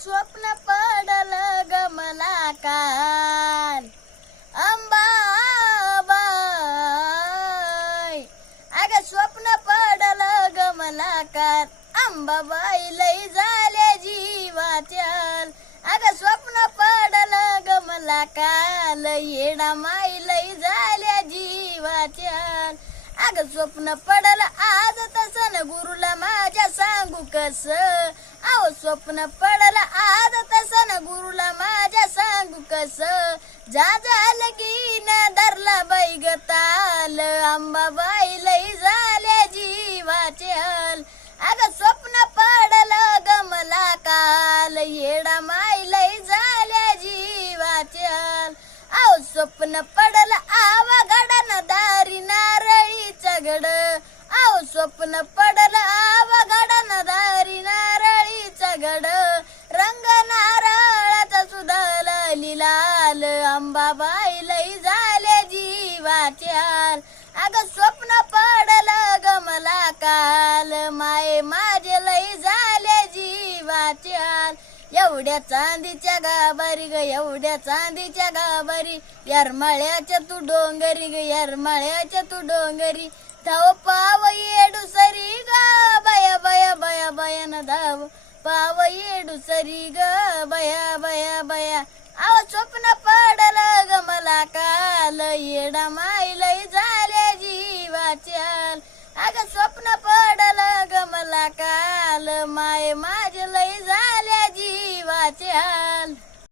स्वप्न पडल ग मला काल अंबाबाई. अग स्वप्न पडल ग मला काल अंबाबाई लई झाले जीवाच्याल. अग स्वप्न पडल ग मला काल येडा माई लई झाल्या जीवाच्याल. अग स्वप्न पडल आज तसन गुरुला माझ्या सांगू कस. अहो स्वप्न पडल आज तसन गुरुला माझ्या सांगू कस. जा झालं की न धरला बाई ग ताल अंबाबाई लई झाल्या जीवाच्याल. अग स्वप्न पडल ग मला काल येडा माई लई झाल्या जीवाच्याल. अहो स्वप्न पडल आवघडन दारी नारळीचं घड. अहो स्वप्न पडल आवघडन दारी नारळीचं घड. रंग नारळाचा सुधाला लिलाल अंबाबाई लई झाले जीवाच्याल. अग स्वप्न पडल ग मला काल माये माझे लई झाले जीवाच्याल. एवढ्या चांदीच्या गाभारी ग एवढ्या चांदीच्या गाभारी येरमाळ्याच्या तू डोंगरी ग येरमाळ्याच्या तू डोंगरी. धाव पाव येडू सरी ग बया बया बया बया न धाव पाव येडू सरी ग बया बया बया. अहो स्वप्न पडल ग मला काल येडा माई लई झाले जीवाच्याल. अग स्वप्न पडल ग मला काल माये माझे लई झाल्या जीवाच्याल.